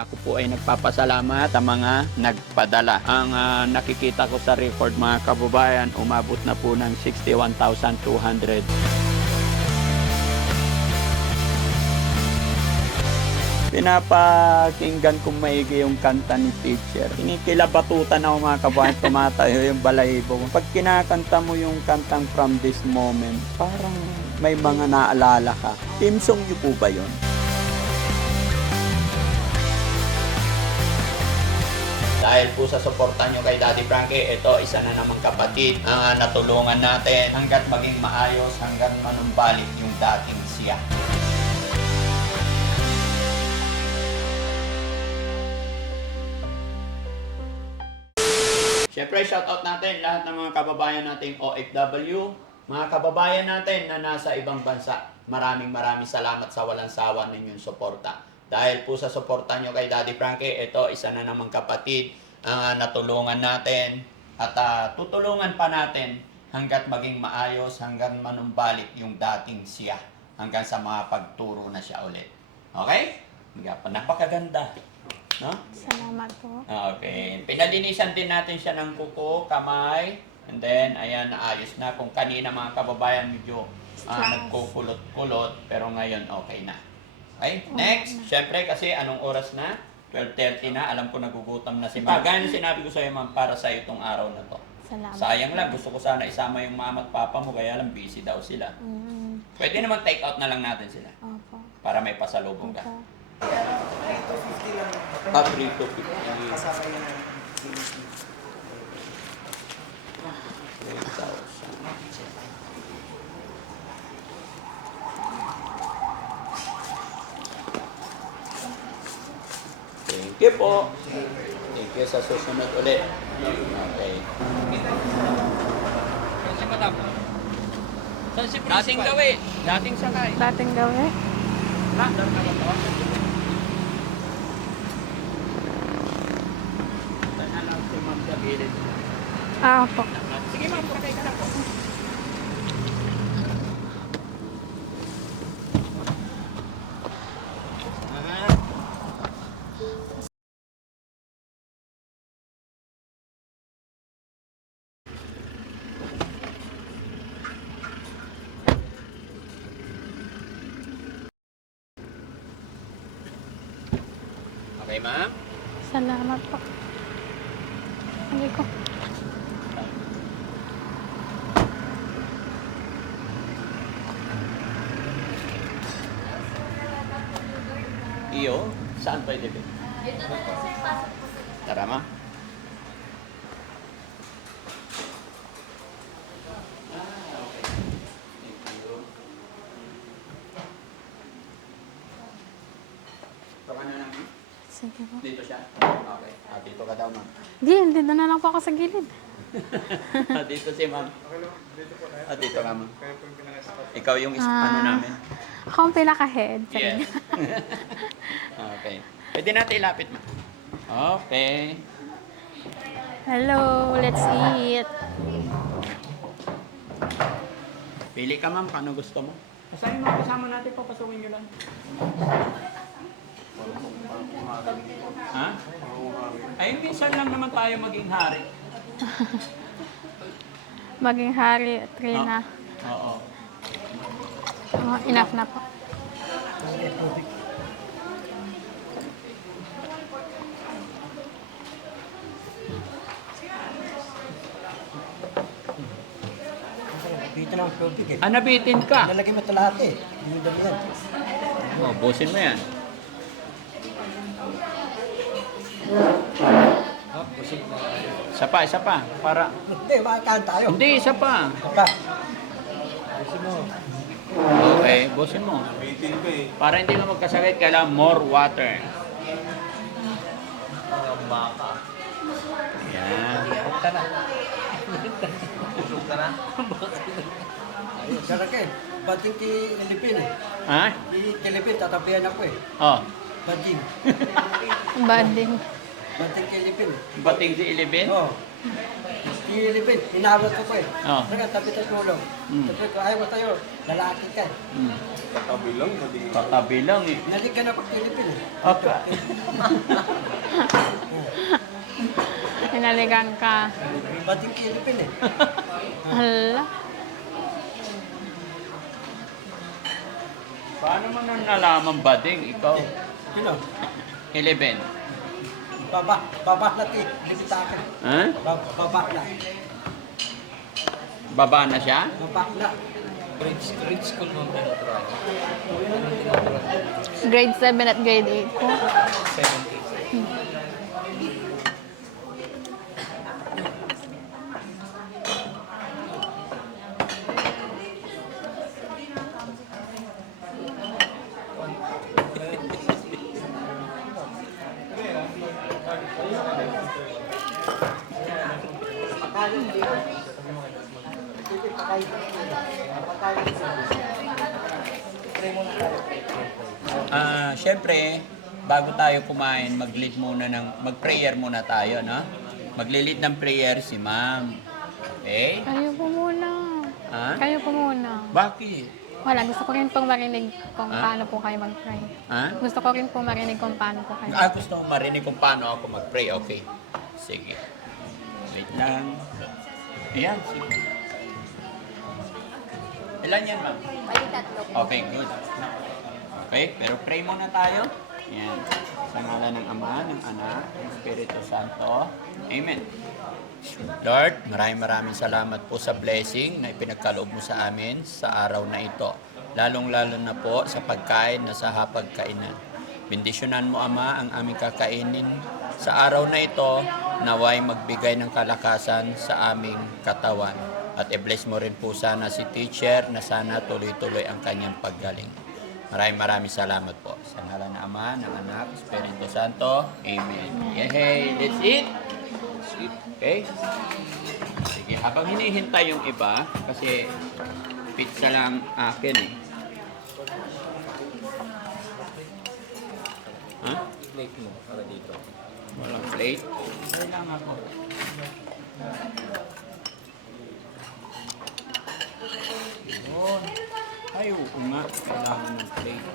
Ako po ay nagpapasalamat sa mga nagpadala. Ang nakikita ko sa record mga kababayan, umabot na po ng 61,200. Pinapakinggan kong maigi yung kanta ni teacher. Kinikilabatutan ako mga kababayan, tumatayo yung balahibo. Pag kinakanta mo yung kantang From This Moment, parang may mga naalala ka. Team song niyo po ba yun? Dahil po sa suporta nyo kay Daddy Frankie, ito isa na namang kapatid ang natulungan natin hanggat maging maayos, hanggang manumbalik yung dating siya. Siyempre, shoutout natin lahat ng mga kababayan nating OFW, mga kababayan natin na nasa ibang bansa. Maraming salamat sa walang sawa ninyong suporta. Dahil po sa suporta nyo kay Daddy Frankie, ito isa na namang kapatid ang natulungan natin at tutulungan pa natin hanggat maging maayos, hanggang manumbalik yung dating siya, hanggang sa mga pagturo na siya ulit. Okay? Napakaganda. No? Salamat po. Okay. Pinalinisan din natin siya ng kuko, kamay, and then, ayan, naayos na. Kung kanina mga kababayan medyo nagkukulot-kulot, pero ngayon okay na. Okay? Next, syempre kasi anong oras na? 12:30 na. Alam ko nagugutom na si Ma'am. Gaya na sinabi ko sa iyo, Ma'am, para sa iyo itong araw na to. Salamat. Sayang lang, gusto ko sana isama yung mama at papa mo, kaya lang busy daw sila. Pwede naman take out na lang natin sila. Opo. Para may pasalubong ka. Opo. 3 lang. 3,250. Kasama yung 3,000. Thank you po. Thank you sa susunod ulit. Okay. Si Madam. Saan si Principal? Dating gawin. Dating sakay. Dating gawin? Ha? Sana lang si Ma'am sa gilid. Opo. Sige Ma'am, pakay ka na po. Okay, Ma'am? Salamat po. Hindi ko. Iyo, saan pwede ba? Dito na lang sir, pasok po sa Tara, Ma'am. Ito ka na lang, Ma'am? Sige po. Dito siya? Okay. Dito ka daw, Ma'am. Hindi na lang po ako sa gilid. Dito si Ma'am. Dito ka, Ma'am. Ikaw yung ano namin. Ako ang pinaka-head. sa Yes. inyo. Okay. Pwede natin ilapit, Ma'am. Okay. Hello, let's eat. Pili ka, Ma'am. Paano gusto mo? Basta yung mga kasama natin, papasukin nyo lang. Ha? Ay, minsan lang naman tayo maging hari. Maging hari, Trina. Oo. Enough na po. Dito lang ang tubig eh. Nabitin ka. Lalagay mo ito lahat eh. Yung dami yan. Busin mo yan. Busing na. Isa pa. Para... Hindi, makakain tayo. Hindi, isa pa. Pa. Busing mo. Okay, busin mo. Para hindi ka magkasakit, kailangan more water. Baka. Yan. Bukta na. Bukta na? Ayun, saraki. Bading ti Ilipin eh. Ha? Ti Ilipin, tatapian ako eh. Oh, Bading. Bading. Bading ti Ilipin. bating si Ilibin? Oo. Ilipin, inawat ko eh. Oh. Saka tabi sa tulong. Sabi ko, ayaw ko sa'yo, lalaki ka. Katabi lang eh. Nalik ka na pag Ilipin eh. Okay. Pinaligan ka. Bating Ilipin eh. Hala. Paano mo nang nalaman bading ikaw? Sino? 11. Baba na libitakin. Ha? Baba na. Baba na siya? Baba na. Grade school mo tinuturuan. Grade 7 at grade 8 ko. 70. Syempre, bago tayo kumain, mag-lead muna mag-prayer muna tayo, no? Magli-lead ng prayer si ma'am. Okay? Kayo po muna. Ha? Kayo po muna. Bakit? Wala, gusto ko rin pong marinig kung Ha? paano po kayo mag-pray. Ha? Gusto ko rin po marinig kung paano po kayo. Gusto mo marinig kung paano ako mag-pray. Okay. Sige. Wait lang. Ayan, sige. Ilan yan, ma'am? Bali tatlo po. Okay, good. Okay, pero pray muna tayo. Yan. Sa ngalan ng Ama, ng Anak, ng Espiritu Santo. Amen. Lord, maraming salamat po sa blessing na ipinagkaloob mo sa amin sa araw na ito. Lalong-lalo na po sa pagkain na sa hapagkainan. Bendisyonan mo, Ama, ang aming kakainin sa araw na ito, naway magbigay ng kalakasan sa aming katawan. At i-bless mo rin po sana si teacher na sana tuloy-tuloy ang kanyang paggaling. Maraming salamat po. Sa ngalan ng Ama, ng Anak, Espiritu Santo. Amen. Yay! That's it. That's it. Okay? Sige, habang hinihintay yung iba, kasi pizza lang akin eh. Ha? Plate mo para dito. Walang plate? Okay lang ako. Yun. Ay, oo nga. Kailangan ng plate.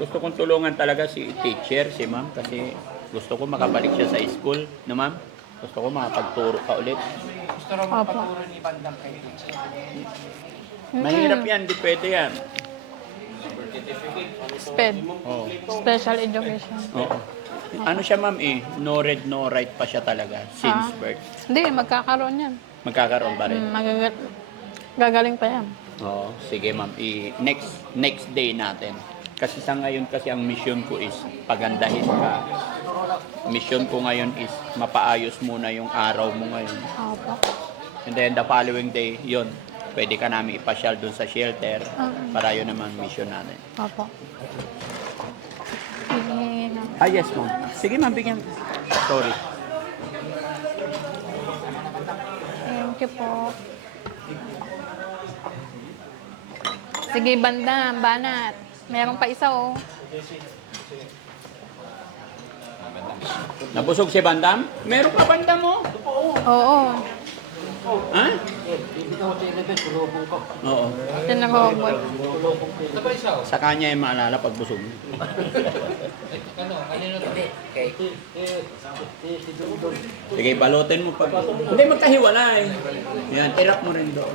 Gusto kong tulungan talaga si teacher, si ma'am, kasi gusto ko makabalik siya sa school, no ma'am? Gusto ko makapagturo ka ulit. Gusto rin Opo. magpaturo ni Bandang kay teacher. Mahirap yan, di pwede yan. SPED. Oo. Special Education. Oo. Ano siya ma'am eh, no read, no write pa siya talaga since Ah. birth. Hindi, magkakaroon yan. Magkakaroon pa rin. Gagaling pa yan. Oo, sige ma'am, next day natin. Kasi sa ngayon kasi ang mission ko is pagandahin ka. Mission ko ngayon is mapaayos muna yung araw mo ngayon. Opo. And then the following day, yun, pwede ka namin ipasyal dun sa shelter para yun naman mission natin. Opo. Hihingi na. Ah, yes ma'am. Sige ma'am, bigyan. Sorry. Thank Thank you po. Sige, banda, banat. Meron pa isa, oh. Nabusog si Bandam? Meron pa Bandam mo? Oo. Ha? Hindi ko si Elipin, tulubong ko. Oo. Tinagobot. Ito ba isa? Sa kanya yung maalala pag busog. Ano? Kanino to? Kay si Dundon. Sige, balutin mo pag... Hindi, magkahiwalay. Yan, tirap mo rin doon.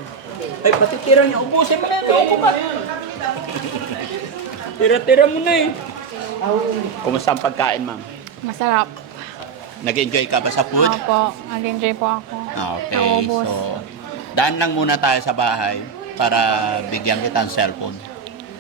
Ay, pati tira niya. Ubusin mo na ito. Upo ba? Tira-tira mo na eh. Kumusta ang pagkain, ma'am? Masarap. Nag-enjoy ka ba sa food? Opo, nag-enjoy po ako. Okay, Naubos. so... Daan lang muna tayo sa bahay para bigyan kita ng cellphone.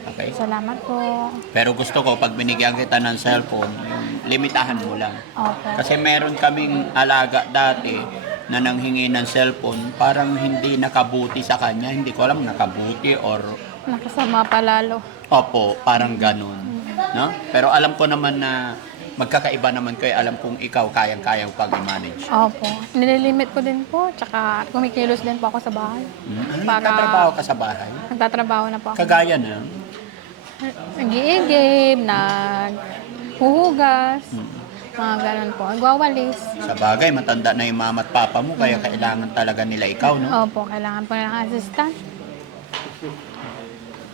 Okay? Salamat po. Pero gusto ko, pag binigyan kita ng cellphone, limitahan mo lang. Opo. Kasi meron kaming alaga dati na nanghingi ng cellphone, parang hindi nakabuti sa kanya. Hindi ko alam nakabuti or... Nakasama pa lalo. Opo, parang ganun. No? Pero alam ko naman na magkakaiba naman kayo. Alam kong ikaw kayang-kayang pag-manage. Opo. Nililimit ko din po. Tsaka kumikilos din po ako sa bahay. Nagtatrabaho ka sa bahay? Nagtatrabaho na po ako. Kagaya na. Nag-iigib, naghuhugas, mga ganun po. Nagwawalis. Sa bagay, matanda na yung mama at papa mo, kaya kailangan talaga nila ikaw, no? Opo, kailangan po ng assistant.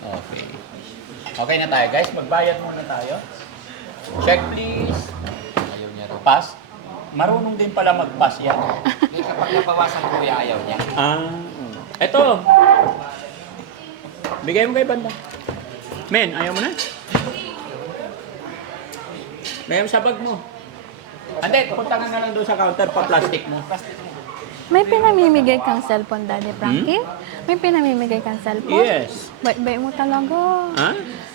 Okay. Okay na tayo, guys. Magbayad muna tayo. Check, please. Ayaw niya rin. Pass. Marunong din pala mag-pass yan. May kapag nabawasan kuya, ayaw niya. Eto. Bigay mo kay Banda. Men, ayaw mo na? Bigay mo sa bag mo. Hindi, punta ka na lang doon sa counter pa plastic mo. May pinamimigay kang cellphone, Daddy Frankie? May pinamimigay kang cellphone? Yes. Bait-bait mo talaga. Ha?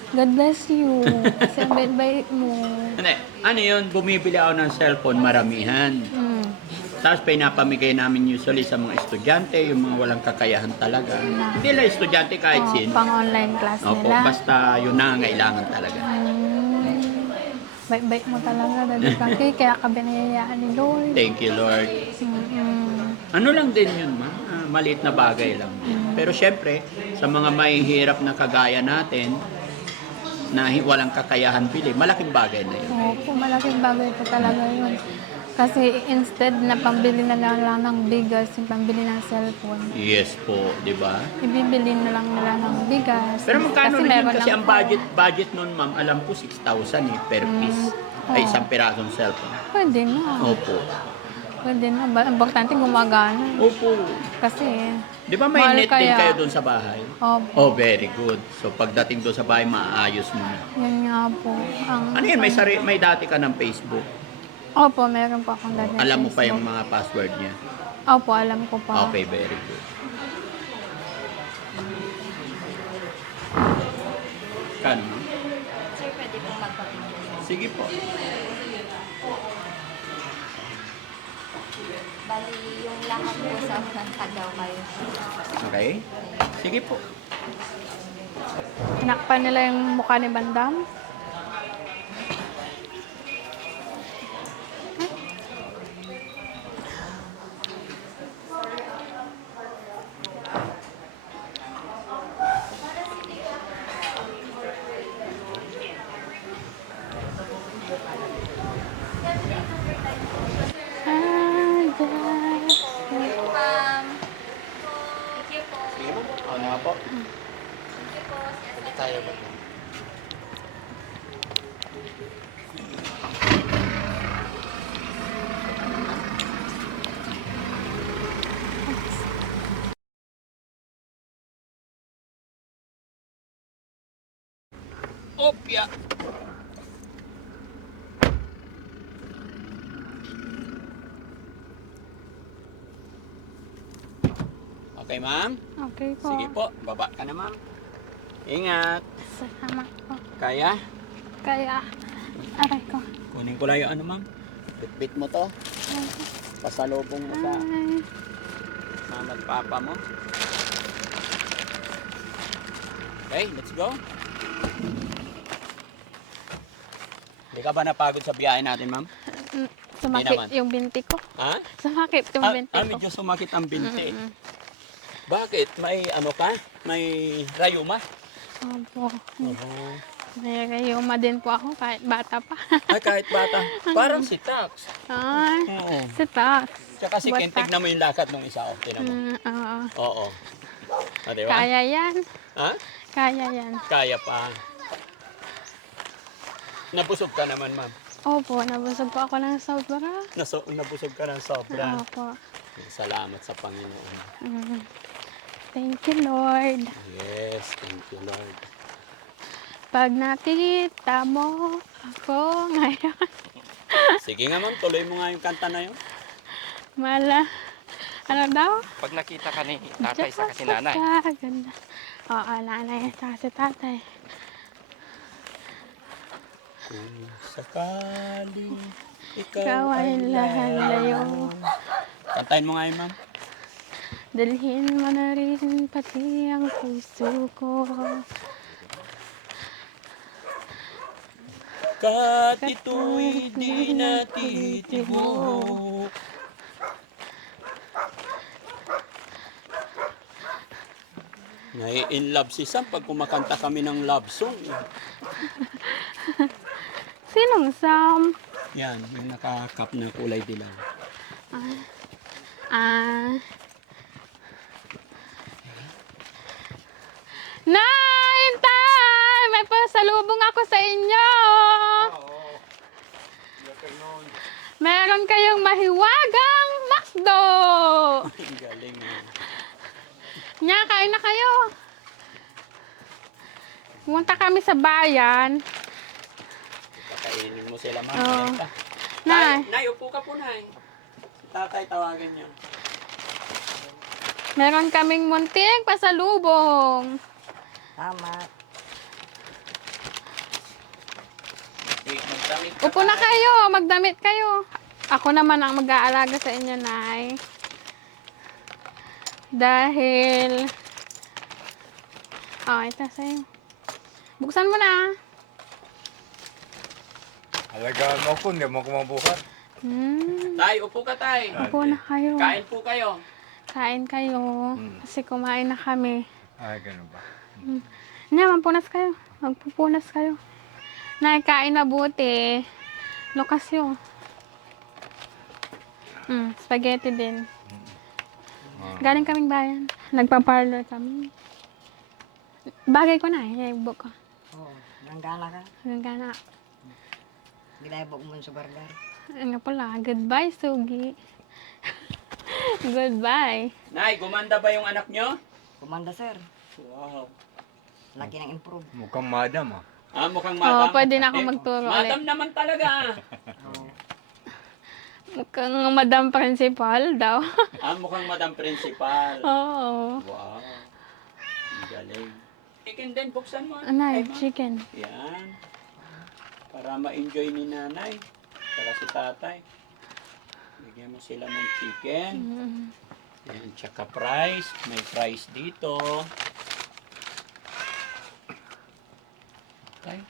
God bless you. Kasi ang bait-bait mo. Hindi. Ano yun? Bumibili ako ng cellphone, maramihan. Tapos pinapamigay namin usually sa mga estudyante, yung mga walang kakayahan talaga. Hindi lang estudyante kahit sino. Pang-online class Opo, nila. basta yun na ang kailangan talaga. Bait-bait mo talaga, Daddy Frankie. Kaya ka binayayaan ni Lord. Thank you, Lord. Ano lang din yun, ma? Maliit na bagay lang. Pero syempre, sa mga mahihirap na kagaya natin, na walang kakayahan bili, malaking bagay na yun. Opo, malaking bagay po talaga yun. Kasi instead na pambili na lang ng bigas, yung pambili ng cellphone, Yes po, di ba? ibibili na lang nila ng bigas. Pero magkano rin yun? meron Kasi lang ang po. budget nun, ma'am, alam ko 6,000 per piece. Ay, isang pirasong cellphone. Pwede na. Opo. Pwede na. Importante gumagana. Opo. Kasi, Di ba may mahal net din kaya. kayo doon sa bahay? opo, Oh, very good. So pagdating doon sa bahay, maayos mo na. yun nga po. Ano yan? May dati ka ng Facebook. Opo, meron po akong dati. Alam mo pa yung mga password niya. Opo, alam ko pa. Okay, very good. Kano? Sir, pwede pong magpapinigay. Sige po. Bali, yung lahat po sa daw kayo. Okay? Sige po. Tinakpan nila yung mukha ni Bandam. Thank you po. Sige po. Ano nga po? Thank you po. Tayo ba? Opya! Okay, ma'am? Okay po. Sige po. Baba ka na, ma'am. Ingat. Salamat po. Kaya? Kaya, aray ko. Kunin ko lang yung ano, ma'am. Bitbit mo to. Pasalubong mo sa Ay. mama at papa mo. Okay, let's go. Hindi ka ba napagod sa biyahe natin, ma'am? Sumakit naman. yung binti ko. Ha? Sumakit yung binti ko. Medyo sumakit ang binti. Mm-mm. Bakit? May ano ka? May rayuma? Opo. Oo. May rayuma din po ako kahit bata pa. Ay, kahit bata. Parang si Tax. Ay, Oo. si Tax. Tsaka si Ken, Bata. tignan mo yung lakad ng isa. Oh, tignan mo. Oo. Oo. Ah, di ba? Kaya yan. Ha? Kaya yan. Kaya pa. Nabusog ka naman, ma'am. Opo, nabusog po ako ng sobra. Nabusog ka ng sobra. Opo. Salamat sa Panginoon. Mm. Thank you, Lord. Yes, thank you, Lord. Pag nakita mo ako ngayon, Sige nga, ma'am. Tuloy mo nga yung kanta na yun. ano daw? Pag nakita ka ni tatay sa kasi nanay. Ganda. Oo, nanay sa si tatay. Kung sakaling ikaw Ikaw ay lalayo. Kantahin mo nga yun, ma'am. Dalhin mo na rin pati ang puso ko. Kat ito'y di natitibok. Nai-in love si Sam pag kumakanta kami ng love song. Sinong Sam? Yan, may nakakap na kulay dilaw. Ah. Naintay! May pasalubong ako sa inyo! Meron kayong mahiwagang McDo! Ang galing. Nya, kain na kayo! Pumunta kami sa bayan. Kakainin mo sila, ma'am. Oo. Kain ka. Nay, Nay, upo ka po, Nay. Si tatay tawagan niyo. meron kaming munting pasalubong. Tama. Magdamit ka, Upo na Tay. kayo, magdamit kayo. Ako naman ang mag-aalaga sa inyo, Nay. Dahil... Oh, ito sa'yo. Buksan mo na. Alagaan mo ko, hindi mo ko mabuhat. Tay, upo ka, Tay. Upo na kayo. Kain po kayo. Kain kayo. Kasi kumain na kami. Ay, ganun ba? Nya, magpunas kayo. Magpupunas kayo. Nay, kain na buti. Lokasyo. Spaghetti din. Galing kaming bayan. Nagpa-parlor kami. Bagay ko na eh. Ibok ko. Oo, nanggana ka. Hanggang na. Ginayabok mo sa bargar. Nga pala. Goodbye, Sugi. Goodbye. Nay, gumanda ba yung anak nyo? Kumanda, sir. Wow. Laki ng improve. Mukhang madam ah. Ah, mukhang Oo, madam. pwede na ako Eh, magturo Madam ulit. naman talaga. Oo. Mukhang madam principal daw. Mukhang madam principal. Oo. Wow. Ang galing. Chicken din, buksan mo. Anay, Ay, ma'am. chicken. Yan. Para ma-enjoy ni nanay. Saka si tatay. Bigyan mo sila ng chicken. Yan, tsaka fries. May fries dito. Okay.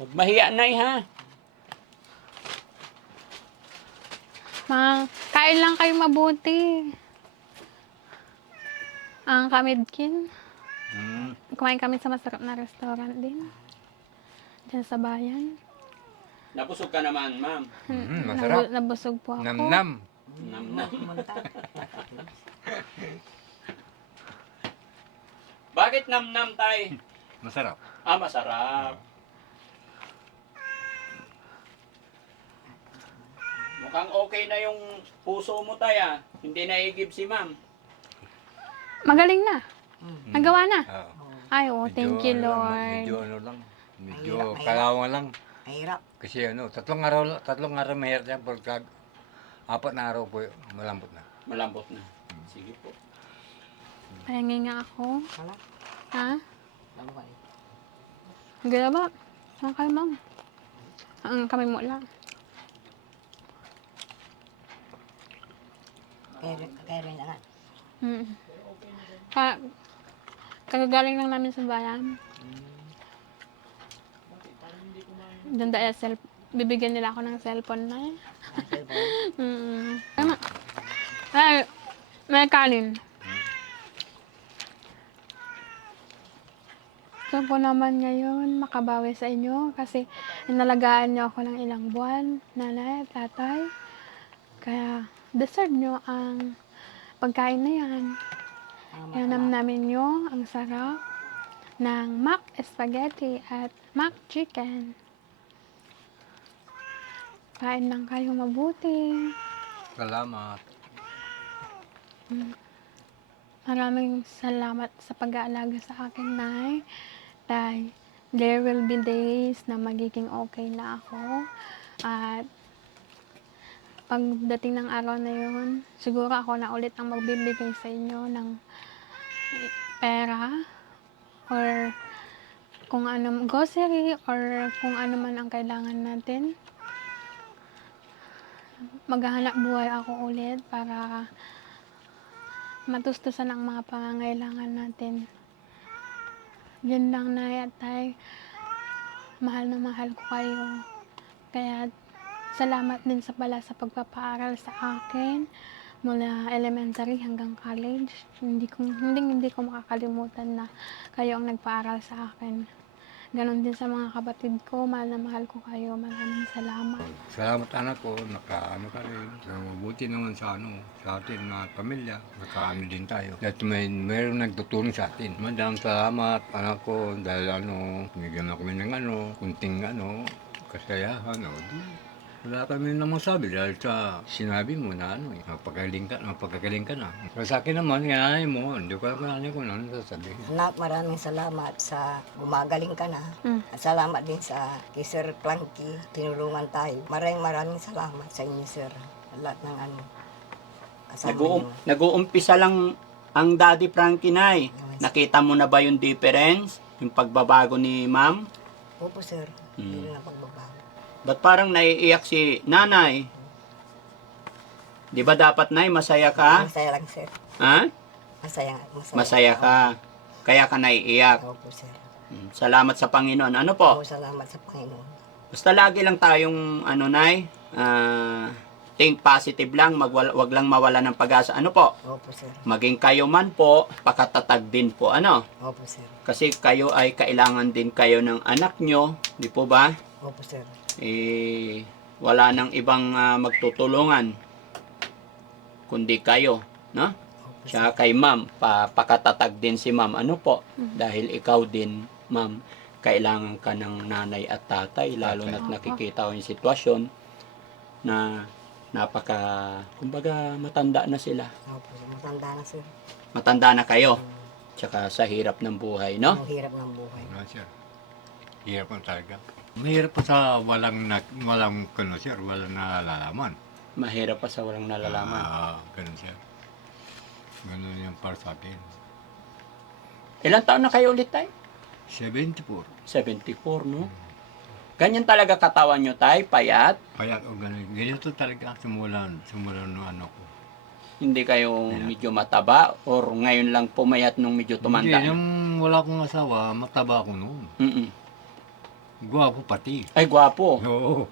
Huwag mahiya, Nay, ha? Kain lang kayo mabuti. Ang kamidkin. Kumain kami sa masarap na restaurant din. Diyan sa bayan. Nabusog ka naman, ma'am. Masarap. Nabusog po ako. Namnam. Namnam. Pumunta. Bakit namnam, tay? Masarap. Masarap. Mukhang okay na yung puso mo, tay, ah. Hindi naigib si ma'am. Magaling na. Nagawa na. Oo. Ay, oh, thank you, Medyo Lord. ano lang. Medyo Mahirap, mahirap. kalawang lang. Mahirap. Kasi ano, tatlong araw mahirap yan. Pagka 4 na araw po, malambot na. Malambot na. Sige po. Pahingi nga ako. Wala. Ha? Wala ba eh. Gila ba? Saan kayo, ma'am? Ang kami mo lang. Kaya rin na nga. Kagagaling lang namin sa bayan. Doon dahil bibigyan nila ako ng cellphone na Tama. Ay, may kanin. Gusto ko naman ngayon makabawi sa inyo kasi inalagaan niyo ako ng ilang buwan, nanay, tatay. Kaya deserve niyo ang pagkain na yan. Yanam namin niyo ang sarap ng mac spaghetti at mac chicken. Kain lang kayo mabuti. Salamat. Maraming salamat sa pag-aalaga sa akin, Nay. Dahil there will be days na magiging okay na ako. At pagdating ng araw na yun, siguro ako na ulit ang magbibigay sa inyo ng pera or kung ano, grocery or kung ano man ang kailangan natin. Maghahanap buhay ako ulit para matustusan ang mga pangangailangan natin. Yun lang, Nay at Tay. Mahal na mahal ko kayo. Kaya salamat din sa pagpapaaral sa akin mula elementary hanggang college. Hindi ko makakalimutan na kayo ang nagpaaral sa akin. Ganon din sa mga kapatid ko. Mahal na mahal ko kayo. Maraming salamat. Salamat anak ko, nakaano ka rin. Mabuti naman sa atin na pamilya. Nakaano din tayo. At mayroong nagtutulong sa atin. Madam, salamat anak ko dahil binigyan na kami ng kunting kasayahan. Wala kami namang sabi dahil sa sinabi mo na mapagagaling ka na. Pero sa akin naman, yanay mo, hindi ko alam kung ano sasabihin. Anak, maraming salamat sa gumagaling ka na. At salamat din sa kay Sir Planky, tinulungan tayo. Maraming salamat sa inyo, Sir. Lahat ng kasama niyo. Nag-uumpisa lang ang Daddy Frankie, Nay. Nakita mo na ba yung difference? Yung pagbabago ni Ma'am? Opo, Sir. Hindi na pagbabago. Ba't parang naiiyak si Nanay? Di ba dapat, Nay, masaya ka? Masaya lang, Sir. Ha? Masaya ka. Kaya ka naiiyak. Opo, Sir. Salamat sa Panginoon. Ano po? Opo, salamat sa Panginoon. Basta lagi lang tayong, Nay, think positive lang, wag lang mawala ng pag-asa. Ano po? Opo, Sir. Maging kayo man po, pakatatag din po. Opo, Sir. Kasi kayo ay kailangan din kayo ng anak nyo. Di po ba? Opo, Sir. Wala nang ibang magtutulungan kundi kayo, no? Opo, Siya kay Ma'am, pakatatag din si Ma'am. Ano po? Dahil ikaw din, Ma'am, kailangan ka ng nanay at tatay, lalo na't nakikita ko yung sitwasyon na kumbaga matanda na sila. Opo, matanda na, Sir. Matanda na kayo. Tsaka sa hirap ng buhay, no? Ang hirap ng buhay. Sir. Hirap po talaga. Mahirap po sa walang sir, walang nalalaman. Mahirap pa sa walang nalalaman. Ganun sir. Ganun yung para sa akin. Ilang taon na kayo ulit, Tay? 74. 74, no? Ganyan talaga katawan nyo, Tay? Payat? Kaya ganun. Ganito talaga simulan ng ko. Hindi kayo medyo mataba? Or ngayon lang pumayat nung medyo tumanda? Hindi, nung wala akong asawa, mataba ako noon. Gwapo pati. Ay, gwapo. Oo.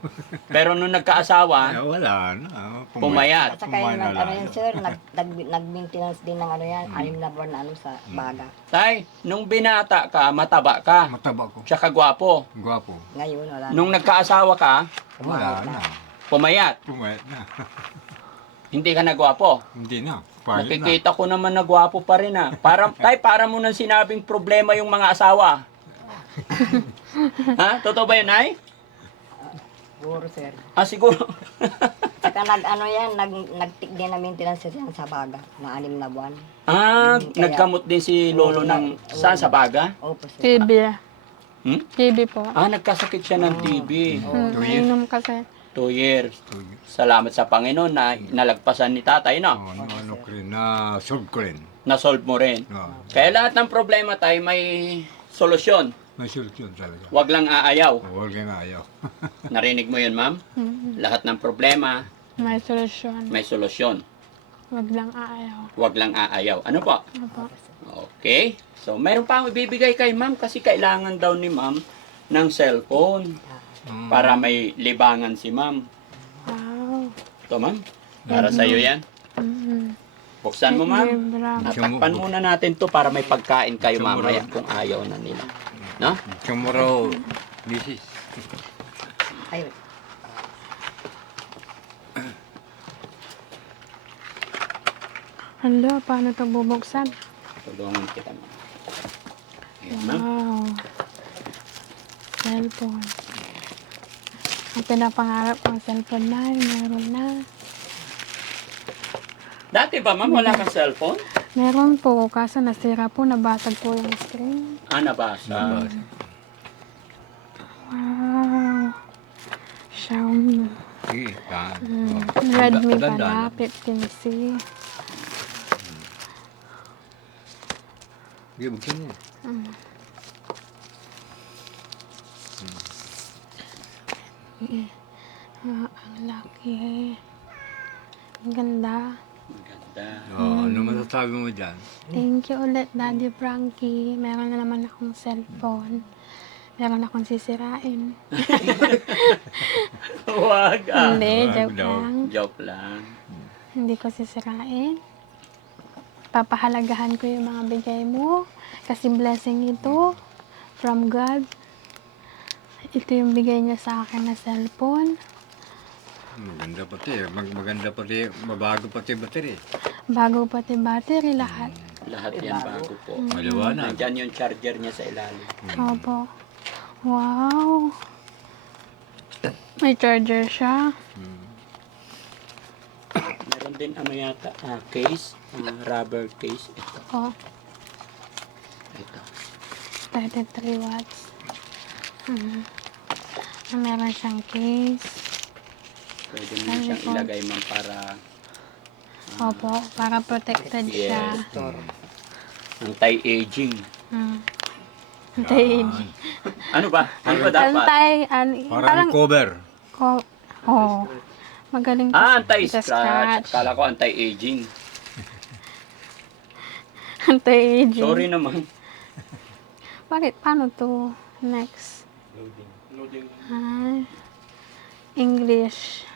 Pero nung nagkaasawa, Wala na. pumayat. At saka yung Sir, nag-maintenance din ng yan, 6 na buwan na sa baga. Tay, nung binata ka, mataba ka. Mataba ko. Tsaka gwapo. Gwapo. Ngayon, wala na. Nung nagkaasawa ka, Wala na. pumayat. Pumayat na. Hindi ka na gwapo. Hindi na. Payat na. Nakikita ko naman na gwapo pa rin Tay, para mo nang sinabing problema yung mga asawa. Ha? Totoo ba yun, Nay? Puro, Sir. Siguro. Saka nagtik din na maintenance yan sa baga, na 6 na buwan. Nagkamot din si Lolo ng saan sa baga? Opo, Sir. TB. TB po. Nagkasakit siya ng TB. Nainom kasi. 2 years. Salamat sa Panginoon na nalagpasan ni tatay, no? Na-solve ko rin. Na-solve mo rin. Kaya lahat ng problema tayo may solusyon. May solusyon talaga. Huwag lang aayaw. Huwag na ayaw. Narinig mo yun, Ma'am? Lahat ng problema, May solusyon. may solusyon. Wag lang aayaw. Huwag lang aayaw. Ano po? Opo. Okay. So, meron pa akong ibibigay kay Ma'am kasi kailangan daw ni Ma'am ng cellphone. para may libangan si ma'am. Wow. Ito, ma'am. Para sa iyo yan. Mm-mm. Buksan mo, ma'am. Bravo. Natakpan muna natin to para may pagkain kayo Buksan mo mamaya raw. kung ayaw na nila. No? Tomorrow, misis. Ay, Hala, paano ito bubuksan? Tulungan kita, ma'am. Ayan, ma'am. Wow. Cellphone. Ang pinapangarap kong cellphone na, meron na. Dati ba, ma'am, wala kang cellphone? Meron po, kaso nasira po, nabatag po yung screen. Ah, nabasa. Wow. Xiaomi. Sige, Redmi Ganda, pala, 15C. Sige, buksan mo. Ang laki. Ang ganda. Maganda. Ano masasabi mo dyan? Thank you ulit, Daddy Frankie. Meron na naman akong cellphone. Meron akong sisirain. Huwag ah. Hindi, wag joke daw. lang. Joke lang. Hindi ko sisirain. Papahalagahan ko yung mga bigay mo. Kasi blessing ito from God. Ito yung bigay niya sa akin na cellphone. Maganda pati. Maganda pati. Mabago pati battery. Bago pati battery, lahat. Lahat yan bago po. Maliwanag. Nandyan yung charger niya sa ilalim. Opo. Wow. May charger siya. Meron din ano yata, case, rubber case. Ito. Oh, Ito. 33 watts. Meron siyang case. Pwede mo na siyang ilagay man para Opo, para protected siya. anti-aging. Anti-aging. Ano ba? Ano ba dapat? Parang cover. Oh, magaling to Anti-scratch. Kala ko anti-aging. Anti-aging. Sorry naman. Bakit? Paano to? Next. English.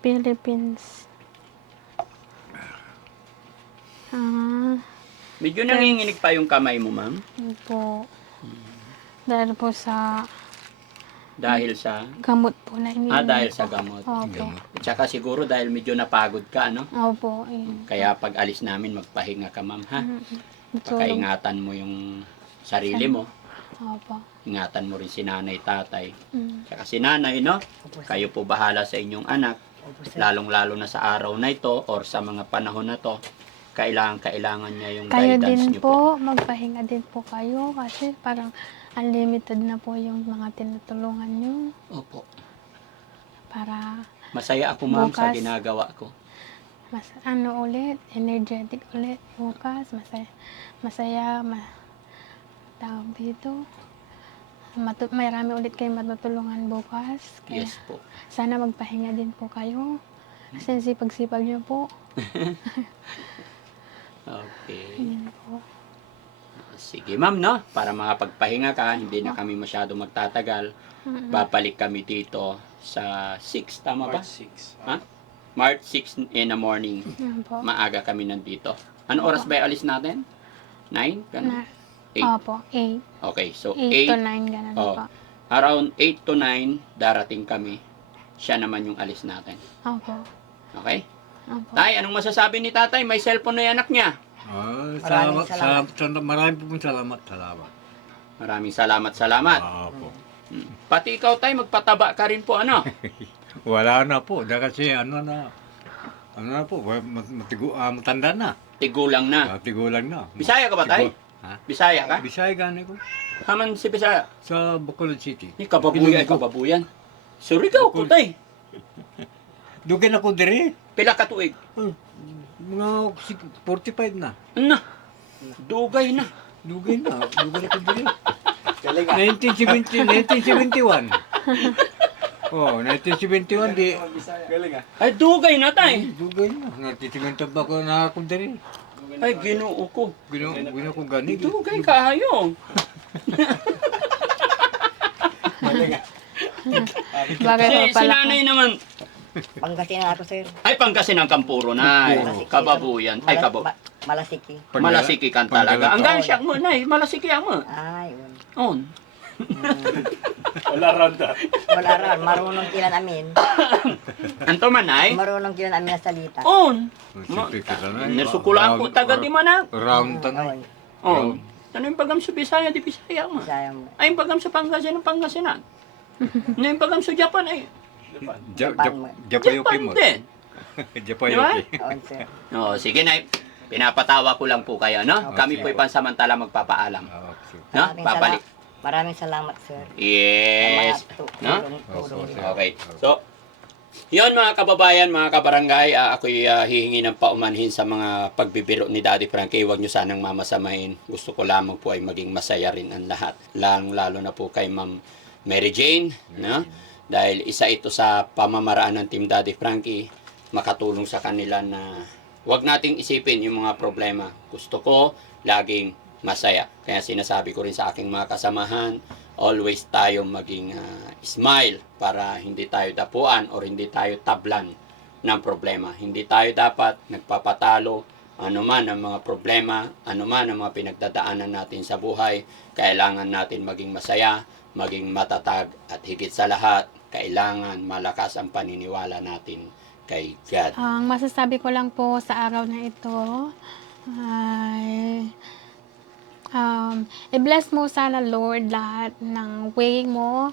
Philippines. Medyo nanginginig pa yung kamay mo, ma'am. Yun po. Dahil po sa Dahil sa... gamot po na iniinom dahil ko. sa gamot. Opo. At saka siguro dahil medyo napagod ka, no? Opo. Yun. Kaya pag alis namin, magpahinga ka, ma'am, ha? Tulong. Pakaingatan mo yung sarili mo. Opo. Ingatan mo rin si nanay, tatay. Mm. Saka si nanay, no? Kayo po bahala sa inyong anak. Lalong-lalo na sa araw na ito or sa mga panahon na to. Kailangan niya yung Kayo guidance din niyo po. po, magpahinga din po kayo kasi parang unlimited na po yung mga tinutulungan nyo Opo. para Masaya ako, ma'am, sa Bukas. ginagawa ko. mas ulit, energetic ulit bukas, masaya, tawag dito. Marami ulit kayong matutulungan bukas. Kaya Yes po. sana magpahinga din po kayo. Kasi sipag-sipag nyo po. Okay. Yan po. Sige, ma'am, no? Para makapagpahinga ka, hindi na kami masyado magtatagal. Babalik kami dito sa 6, tama ba? March 6. Ha? March 6 in the morning. Yan po. Maaga kami nandito. Ano oras ba yung alis natin? 9? Ganun? 8. Opo, 8. Okay, so 8 to 8. 9, ganun Oh. po. Around 8 to 9, darating kami. Siya naman yung alis natin. Opo. Okay? Opo. Tay, anong masasabi ni tatay? May cellphone na yung anak niya. Maraming po salamat. Salamat. Maraming salamat. Opo. Pati ikaw, tay, magpataba ka rin po, ano? Wala na po. Dahil kasi ano na po, matanda na. Tigulang na. Tigulang na. Bisaya ka ba, tay? Ha? Bisaya ka? Bisaya gani ko. Haman si Bisaya. Sa Bacolod City. Ni kababuyan. Surigao ko, tay. Dugin ako diri. Pila ka tuig. Mga 45 na. Na. Dugay na. Dugin ako diri. Galing ah. 1971. Oh, 1971 di. Galing ah. Ay, dugay na, tay. Dugay na. 1971 pa ako na ako diri. Ay, ginoo ko. Gino ko gani. Dugay kaayo. Bagay Si, po si pala. nanay naman, Pangasinan ako, sir. ay Pangasinan Kampuro na. Malasiki. Kababuyan. Ay, Malasiki. Malasiki kan talaga. Ang gansyak mo, nay. Malasiki ang mo. Ay, yun. On. Wala ron. Marunong kilan amin. Anto man, ay? Marunong kilan amin na salita. On. Siyempre kita na. Nasukulaan ko taga di man na. Round tanay. On. Ano yung pagam sa Bisaya, di Bisaya mo. Sayang mo. Ay, yung pagam sa Pangasinan, Pangasinan. Ano yung pagam sa Japan, ay Japayoki Japan mo. din. Japayoki. Oo, sir. Oh, sige na. Pinapatawa ko lang po kayo, no? Kami po pansamantala magpapaalam. No? Papalik. Maraming salamat, sir. Yes. No? Tulong. Okay. So, yun mga kababayan, mga kabarangay, ako'y hihingi ng paumanhin sa mga pagbibiro ni Daddy Frankie. Huwag nyo sanang mamasamahin. Gusto ko lamang po ay maging masaya rin ang lahat. Lalo na po kay Ma'am Mary Jane, no? Dahil isa ito sa pamamaraan ng Team Daddy Frankie, makatulong sa kanila na huwag nating isipin yung mga problema. Gusto ko laging masaya. Kaya sinasabi ko rin sa aking mga kasamahan, always tayo maging smile para hindi tayo dapuan or hindi tayo tablan ng problema. Hindi tayo dapat nagpapatalo anuman ang mga problema, anuman ang mga pinagdadaanan natin sa buhay. Kailangan natin maging masaya, maging matatag, at higit sa lahat, kailangan malakas ang paniniwala natin kay God. Ang masasabi ko lang po sa araw na ito ay i-bless mo sana, Lord, lahat ng way mo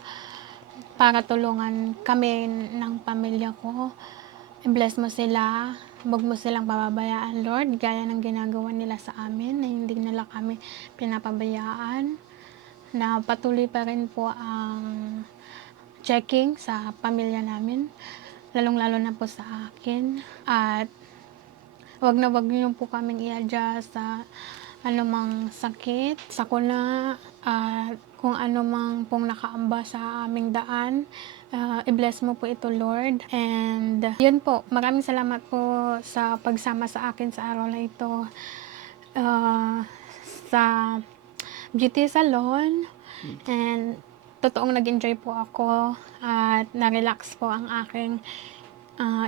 para tulungan kami ng pamilya ko. I-bless mo sila. Huwag mo silang pababayaan, Lord, gaya ng ginagawa nila sa amin, na hindi nila kami pinapabayaan. Na patuloy pa rin po ang checking sa pamilya namin, lalong-lalo na po sa akin. At wag niyo po kaming i-adjust sa anumang sakit, sakuna, at kung anumang pong nakaamba sa aming daan. I-bless mo po ito, Lord. And yun po, maraming salamat po sa pagsama sa akin sa araw na ito. Sa beauty salon. And totoong nag-enjoy po ako at na-relax po ang aking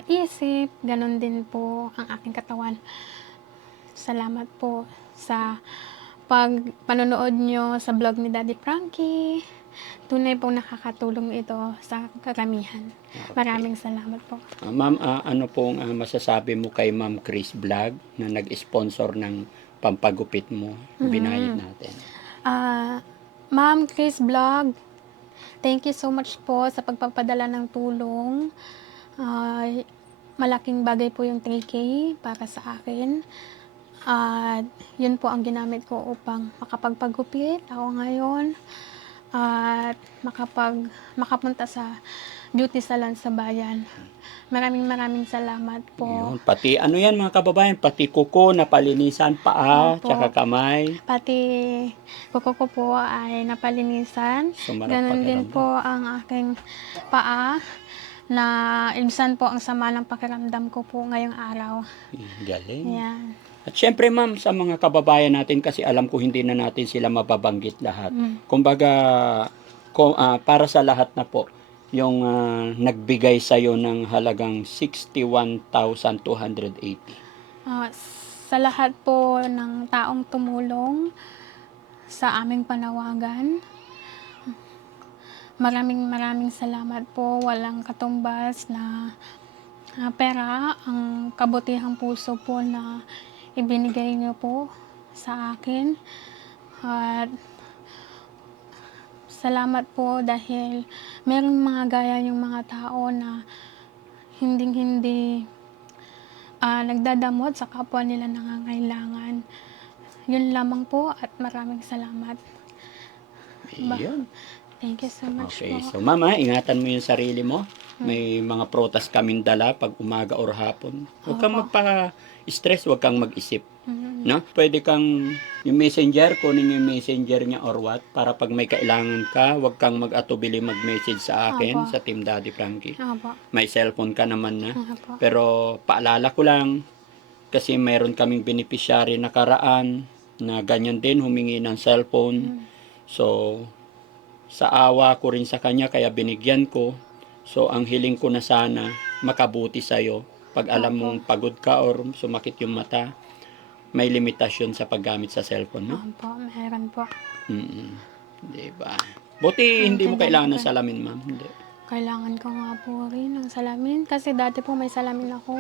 isip. Ganon din po ang aking katawan. Salamat po sa panonood nyo sa vlog ni Daddy Frankie. Tunay pong nakakatulong ito sa karamihan. Maraming salamat po. Ma'am, ano pong masasabi mo kay Ma'am Chris Vlog na nag-sponsor ng pampagupit mo? Binayad natin. Ma'am Chris Vlog, thank you so much po sa pagpapadala ng tulong. Malaking bagay po yung 3K para sa akin. At yun po ang ginamit ko upang makapagpagupit ako ngayon. At makapunta sa beauty salon sa bayan. Maraming salamat po. Yun, pati ano yan mga kababayan, pati kuko na palinisan, paa, Opo. tsaka kamay. Pati kuko ko po ay napalinisan. Sumarap Ganon din pakiramdam. po ang aking paa na ibsan po ang sama ng pakiramdam ko po ngayong araw. Galing. Yan. At syempre ma'am, sa mga kababayan natin, kasi alam ko hindi na natin sila mababanggit lahat. Kumbaga, para sa lahat na po, yung nagbigay sa'yo ng halagang 61,280. Sa lahat po ng taong tumulong sa aming panawagan, maraming salamat po. Walang katumbas na pera, ang kabutihang puso po na ibinigay niyo po sa akin. At salamat po dahil meron mga gaya yung mga tao na hindi nagdadamot sa kapwa nila nangangailangan. Yun lamang po at maraming salamat. Ayun. Thank you so much Okay, po. so mama, ingatan mo yung sarili mo. May mga prutas kaming dala pag umaga or hapon. Huwag kang magpa-stress, huwag kang mag-isip. No? Pwede kang yung messenger, kunin yung messenger niya or what, para pag may kailangan ka, huwag kang mag-atubili mag-message sa akin, Opo. sa Team Daddy Frankie. Opo. May cellphone ka naman na. Opo. Pero paalala ko lang, kasi mayroon kaming beneficiary na karaan na ganyan din, humingi ng cellphone. So, sa awa ko rin sa kanya kaya binigyan ko. So ang hiling ko na sana makabuti sa'yo. Pag alam mong pagod ka or sumakit yung mata, may limitasyon sa paggamit sa cellphone, no? Opo, meron po. Diba? Buti hindi mo kailangan ng salamin, ma'am. Hindi. Kailangan ko nga po rin ng salamin. Kasi dati po may salamin ako.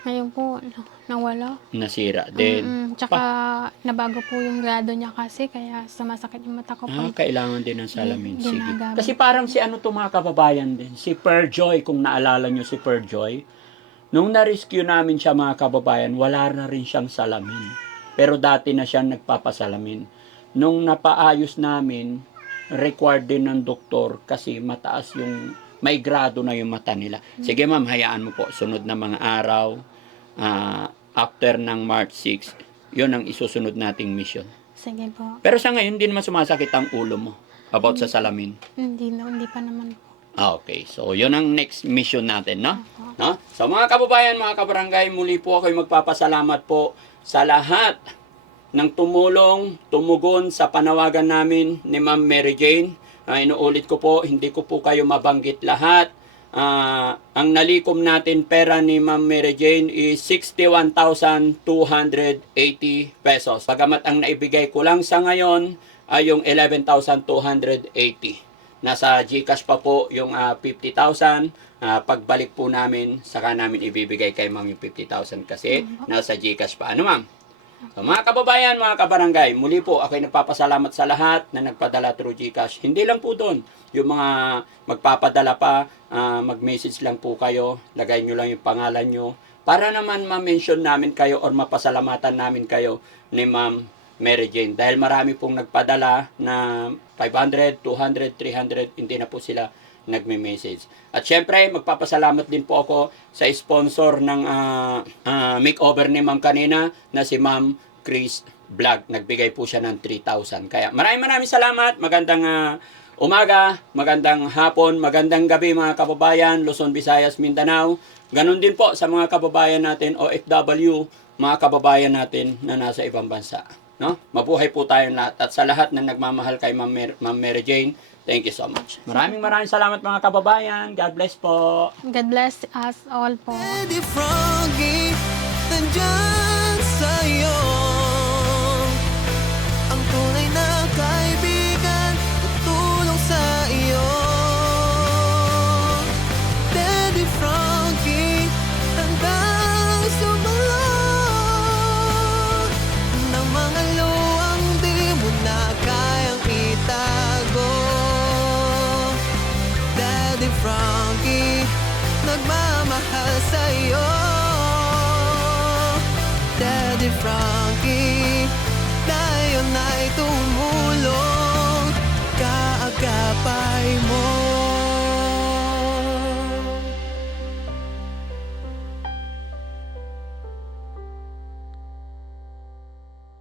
Ngayon po, nawala. Nasira din. Tsaka nabago po yung grado niya kasi kaya sumasakit yung mata ko po. Kailangan din ng salamin. Sige. Ginagamit. Kasi parang si ano to mga kababayan din. Si Perjoy, kung naalala nyo si Perjoy. Nung na-rescue namin siya mga kababayan, wala na rin siyang salamin. Pero dati na siya nagpapasalamin. Nung napaayos namin, required din ng doktor kasi mataas yung, may grado na yung mata nila. Sige ma'am, hayaan mo po. Sunod na mga araw, after ng March 6, yun ang isusunod nating mission. Sige po. Pero sa ngayon, hindi naman sumasakit ang ulo mo about sa salamin. Hindi pa naman po. Okay. So, yun ang next mission natin, no? No? So, mga kababayan, mga kabarangay, muli po ako'y magpapasalamat po sa lahat ng tumulong, tumugon sa panawagan namin ni Ma'am Mary Jane. Inuulit ko po, hindi ko po kayo mabanggit lahat. Ang nalikom natin pera ni Ma'am Mary Jane is 61,280 pesos. Pagamat ang naibigay ko lang sa ngayon ay yung 11,280. Nasa GCash pa po yung 50,000. Pagbalik po namin, saka namin ibibigay kay ma'am yung 50,000 kasi nasa GCash pa. Ano ma'am? So, mga kababayan, mga kabarangay, muli po ako'y nagpapasalamat sa lahat na nagpadala through GCash. Hindi lang po doon. Yung mga magpapadala pa, mag-message lang po kayo, lagay nyo lang yung pangalan nyo, para naman ma-mention namin kayo or mapasalamatan namin kayo ni Ma'am Mary Jane. Dahil marami pong nagpadala na 500, 200, 300, hindi na po sila nagme-message. At syempre, magpapasalamat din po ako sa sponsor ng makeover ni Ma'am kanina na si Ma'am Chris Vlog. Nagbigay po siya ng 3,000. Kaya maraming salamat. Magandang umaga, magandang hapon, magandang gabi mga kababayan, Luzon, Visayas, Mindanao. Ganon din po sa mga kababayan natin, OFW, mga kababayan natin na nasa ibang bansa. No? Mabuhay po tayong lahat. At sa lahat na nagmamahal kay Ma'am Mary Jane, thank you so much. Maraming salamat mga kababayan. God bless po. God bless us all po. Eddie Froggy, nandyan sa'yo. Ang tunay na kaibigan, tutulong sa iyo. Eddie Froggy, handang sumalot ng mga luwang di mo na kayang itago. Daddy Frankie, nagmamahal sa'yo. Daddy Frankie, tayo na'y tumulong. Kaagapay mo